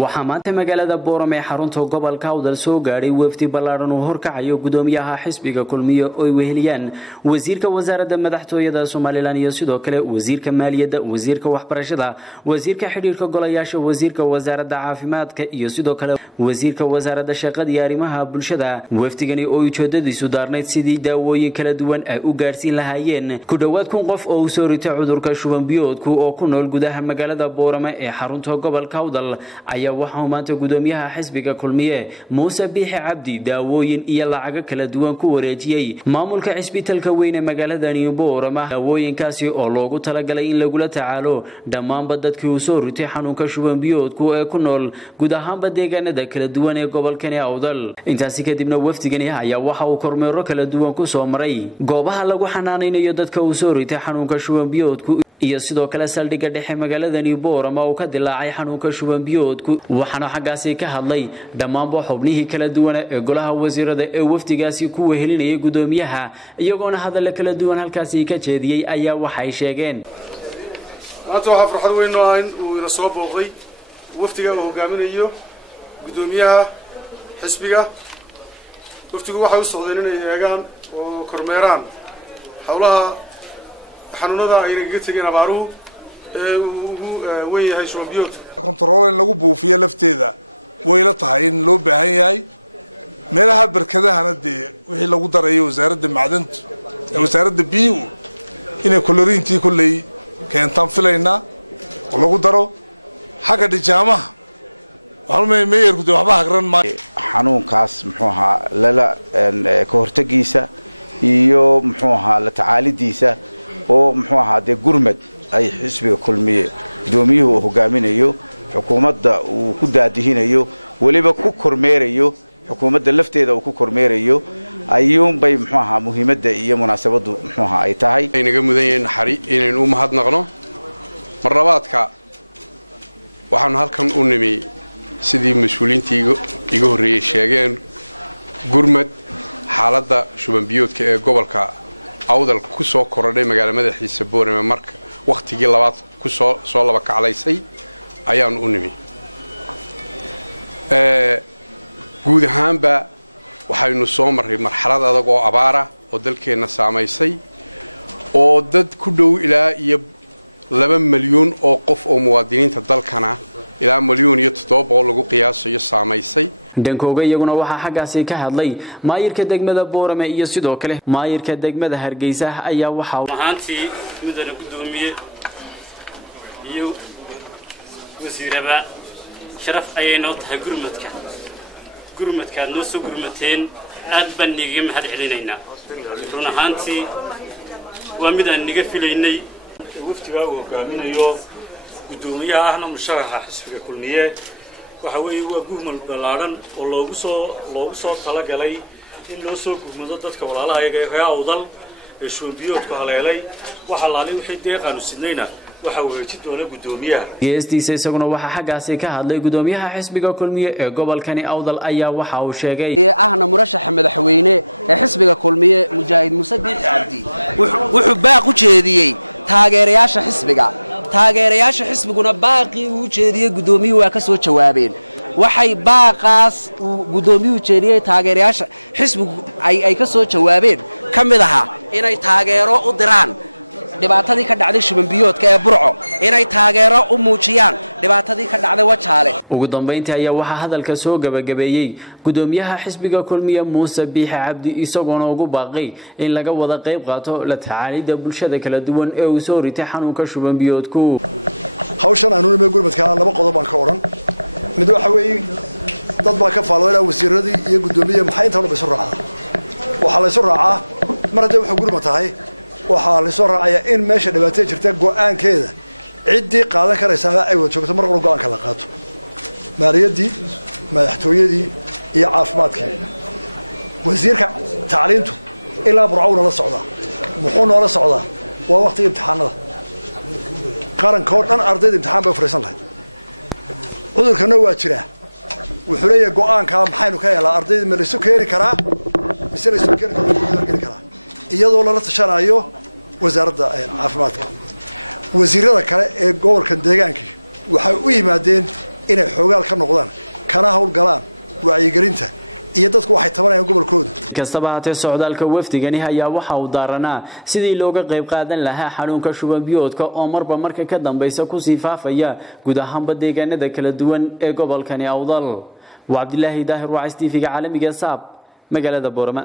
waxaa maanta magaalada Boorame ee xarunta gobolka Awdal soo gaaray wafdi ballaaran oo horkacayo gudoomiyaha xisbiga kulmiye oo ay weheliyaan wasiirka wasaaradda madaxtooyada Soomaaliland iyo sidoo kale wasiirka maaliyadda, wasiirka waxbarashada, wasiirka xiriirka golayaasha, wasiirka wasaaradda caafimaadka iyo sidoo kale wasiirka wasaaradda shaqada iyo arrimaha bulshada. wafdigani oo ujeedadiisu daarnayd sidii daawooyin kala duwan ay u gaarsiin lahaayeen ku dhawaad 1,000 qof oo soo ritay cudurka shuban biyoodku oo ku nool gudaha magaalada Boorame ee xarunta gobolka Awdal. waxaa maanta gudoomiyaha xisbiga kulmiye Muuse Biixi Cabdi daawooyin iyo lacag kala duwan ku wareejiyay maamulka cisbitaalka weyn ee magaalada Boorama. daawooyinkaasi oo loogu talagalay in lagu la tacaalo dhammaanba dadkii uu soo ritay xanuunka shuban biyoodku ee ku nool guud ahaan deegaanada kala duwan ee gobolkan Awdal. intaasi kadibna wafdigani ayaa waxa uu kormeero kala duwan ku soo maray goobaha lagu xanaaneynayo dadka uu soo ritay xanuunka shuban biyoodku iyo sidoo kale saldhigga dhexe magaalada Boorama oo ka dilaacay xanuunka shuban biyoodku. waxaana xagaasi ka hadlay dhammaanba xubnihii kala duwan ee golaha wasiirada ee wafdigaasi ku wehelinayay gudoomiyaha, iyagoona hadal kala duwan halkaasi ka jeediyay ayaa waxay sheegeen maanta waxa farxad weyn oo in uu ila soo booqday wafdiga oo hogaaminayo gudoomiyaha xisbiga. wafdigu waxay u socdeen inay eegaan oo kormeeraan hawlaha xanuunada ay naga tageen abaaruhu ee ugu weyn yahay shuban biyood. control in lagu buufiyo lafteeda way la tahay in loo baahan yahay meelaha barkadahana wixii lagu darayo wasaaradda macdanta wasaaradda biyo inay koloriintii kulay keentan filayna oo lagu daro xaga dhijaamaha waxaan meeyarku waxba hagran ma xanuunkaas muxuu ahaa lala ka hortagiisa iyo muxuu ahaa la tacaalidiisa oo muxuu ahaa gurmad ay xisbiga kulmiye gudoomiyuhu hogaaminayo xukuumadda uu ku daadihinayo waliba ku kormeerayo xukuumadda lafteeda uu ku kormeerayo ayuun bay muxuu ahaa muhiimadda iyo munaasabadu muxuu ahaa ay tahay inaga mudan yahay naxari inaynu u mahadnaqno marlabaadka. waxaan halkan u nimi sidii mas'uuliyiintii iga horreeyay sheegeen gurmad xaaladda shuban biyoodka ee gobolka Awdal ku soo korodhay magaalada madaxiisa Boorame marka waqtigii labaad ku soo laba kaclaysay ayaan u nimi. guud ahaanba waxaynu soo maray marxalad adag oo abaara oo dalkeena saameysay oo dad ku dhow ilaa iyo 2 milyan oo qof oo muwaadiniinta dalkana ilaa 1.7 milyan lagu qiyaasayo saameysay. dhankooga iyaguna waxaa xagaasi ka hadlay maayirka degmada Boorame iyo sidoo kale maayirka degmada Hargeysa ayaa waxa ahaantii midana gudoomiye iyo wasiiraba sharaf ayayna tahay gurmadka noo soo gurmateen aad baan niga mahad celinaynaa. run ahaantii waa mid aan niga filaynay. waftiga uu hogaaminayo gudoomiyaha ahna musharaxa xisbiga kulmiye waxa weeye waa gurmad ballaaran oo loogu soo talagalay in loo soo gurmado dadka walaalaha ayaga ee Awdal ee shuban biyoodku haleelay. waxa laali wixii deeqaanu sidnayna waxa wareejin doona gudoomiyaha. geestiisa isaguna waxaa xagaasi ka hadlay gudoomiyaha xisbiga kulmiye ee gobolkani Awdal ayaa waxa uu sheegay ahna murashaxa madaxweyne ee xisbiga kulmiye Mujaahid Muuse Biixi Cabdi wuxuu baaq u jeediyay taageerayaasha xisbiguna baaqii uu jeediyay gudoomiyuhu waa ka soo jawaabeen. waxay baaqaas uu gudoomiyuhu jeediyay taageerayaasha xisbigu ay ka soo jawaabeen kamid aha inay taageero u diraan dhibaatadii ka dhacday shuban biyoodka ee Burco, inay taageero u muujiyaan dhibaatadii ka dhacday Wajaale. ugu dambeyntii ayaa waxa hadalka soo gabagabeeyay gudoomiyaha xisbiga kulmiye Muuse Biixi Cabdi isagoona ugu baaqay in laga wada qayb qaato la tacaalida bulshada kala duwan ee uu soo ritay xanuunka shuban biyoodku. hawshan aanu nimay gurmadka laba qodob baan ka oran. mid waxa weeye dad baa ka faalooday wasiiradii iyo gudoomiyaha maxay inta loo soo raacaa. waxa la soo raacaa mar haddii wax gurmad tahay waxa la soo raacaya in meesha dhibaato jirta go'aankeeda ciddii qaadan karaysa ay wada joogto mar walba go'aanka la qaato. maaliyadii, madaxtooyadii iyo caafimaadkii. wasiirka tacliintu ilaa Burco la socda. muxuu noola socdaa waa waqtiga imtixaanada. qaranka oo dhan ardayda imtixaan bay fariisan lahayd. cudurkana waa jira. wuxuu leeyahay go'aanka maxaynu ka helaa ardayda ma la isu keeni karaa mise la isu keeni karaa iyadoo lala tashanayo wasaaradda caafimaadka. wasiirada kale ee gobolka deegaanka waxay u yimaadeen inay xoogaal ka noqdaan kana howlgalaan wacyigelinta iyo dadku waxay tabanayaan gobolkooda kastaba haatee socdaalka wafdigani ayaa waxa uu daaranaa sidii looga qayb qaadan lahaa xanuunka shuban biyoodka oo marba marka ka dambaysa ku sii faafaya guud ahaanba deegaanada kala duwan ee gobolkani Awdal. وعبد الله داهر وعيس تيفيق عالمي قصاب مقالة بورما.